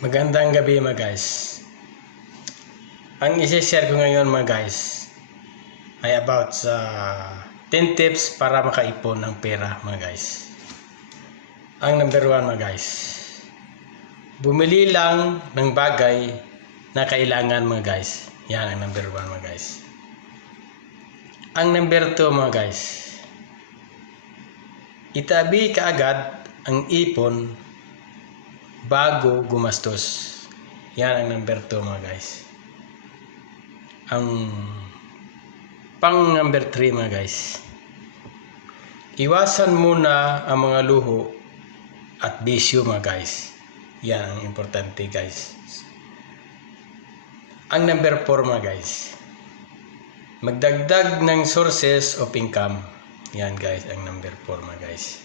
Magandang gabi mga guys. Ang isi-share ko ngayon mga guys ay about sa 10 tips para makaipon ng pera mga guys. Ang number 1 mga guys, bumili lang ng bagay na kailangan mga guys. Yan ang number 1 mga guys. Ang number 2 mga guys, itabi kaagad ang ipon bago gumastos. Yan ang number 2 mga guys. Ang pang number 3 mga guys, iwasan muna ang mga luho at bisyo mga guys. Yan ang importante guys. Ang number 4 mga guys, magdagdag ng sources of income. Yan guys ang number 4 mga guys.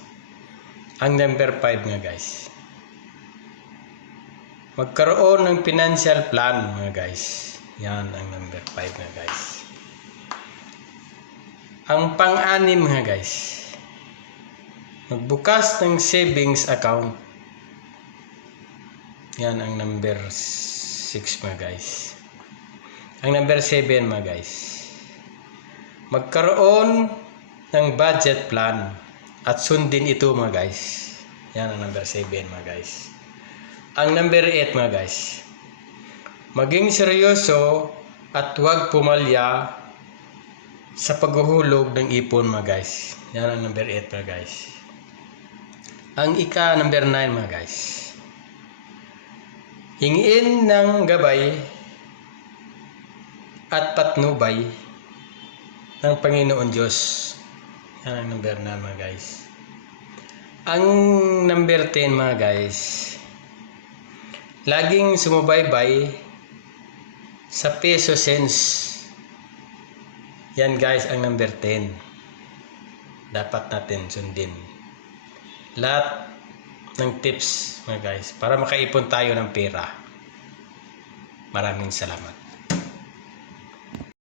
Ang number 5 mga guys, magkaroon ng financial plan mga guys. Yan ang number 5 mga guys. Ang pang-anim mga guys, magbukas ng savings account. Yan ang number 6 mga guys. Ang number 7 mga guys, magkaroon ng budget plan at sundin ito mga guys. Yan ang number 7 mga guys. Ang number 8 mga guys, maging seryoso at huwag pumalya sa paghuhulog ng ipon mga guys. Yan ang number 8 mga guys. Ang number 9 mga guys, hingiin ng gabay at patnubay ng Panginoon Diyos. Yan ang number 9 mga guys. Ang number 10 mga guys, laging sumubaybay sa peso cents. Yan guys ang number 10. Dapat natin sundin lahat ng tips mga guys para makaipon tayo ng pera. Maraming salamat.